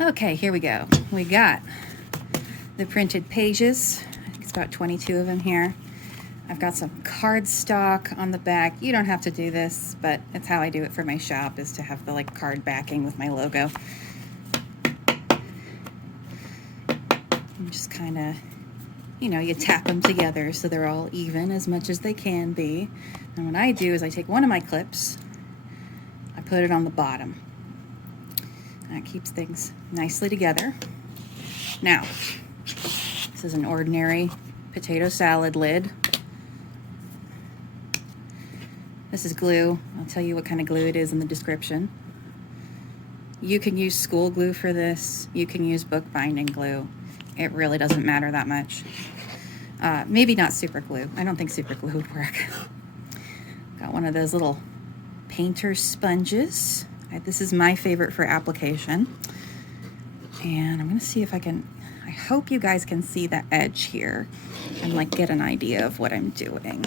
Okay, here we go. We got the printed pages. I think it's about 22 of them here. I've got some cardstock on the back. You don't have to do this, but it's how I do it for my shop, is to have the card backing with my logo. And just kind of, you tap them together so they're all even as much as they can be. And what I do is I take one of my clips, I put it on the bottom. That keeps things nicely together. Now, this is an ordinary potato salad lid. This is glue. I'll tell you what kind of glue it is in the description. You can use school glue for this. You can use bookbinding glue. It really doesn't matter that much. Maybe not super glue. I don't think super glue would work. Got one of those little painter sponges. This is my favorite for application. And I'm gonna see if I hope you guys can see the edge here and get an idea of what I'm doing.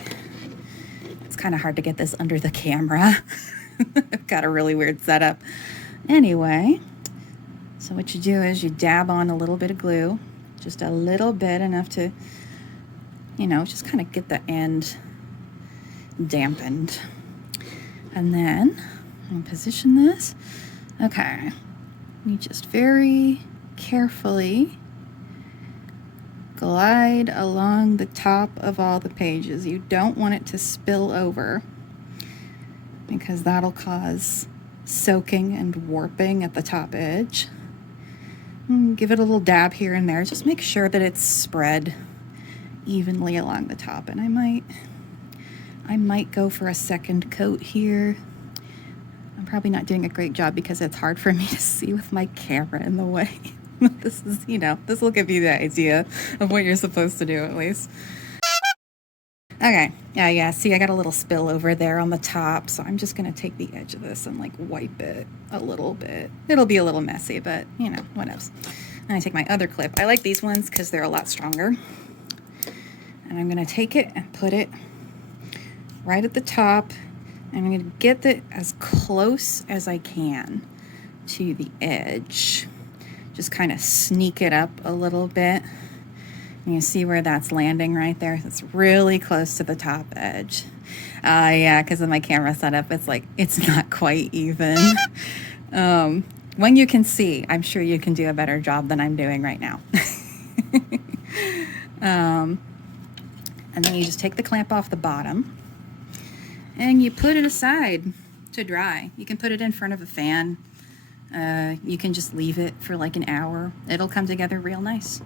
It's kind of hard to get this under the camera. I've got a really weird setup. Anyway, so what you do is you dab on a little bit of glue, just a little bit, enough to, just kind of get the end dampened. And then and position this. Okay, you just very carefully glide along the top of all the pages. You don't want it to spill over, because that'll cause soaking and warping at the top edge. And give it a little dab here and there. Just make sure that it's spread evenly along the top. And I might go for a second coat here. I'm probably not doing a great job because it's hard for me to see with my camera in the way. This is, this will give you the idea of what you're supposed to do, at least. Okay, yeah, see, I got a little spill over there on the top, so I'm just gonna take the edge of this and wipe it a little bit. It'll be a little messy, but what else? And I take my other clip. I like these ones because they're a lot stronger. And I'm gonna take it and put it right at the top. I'm going to get it as close as I can to the edge. Just kind of sneak it up a little bit. And you see where that's landing right there? It's really close to the top edge. Yeah, because of my camera setup, it's not quite even. When you can see, I'm sure you can do a better job than I'm doing right now. And then you just take the clamp off the bottom. And you put it aside to dry. You can put it in front of a fan. You can just leave it for an hour. It'll come together real nice.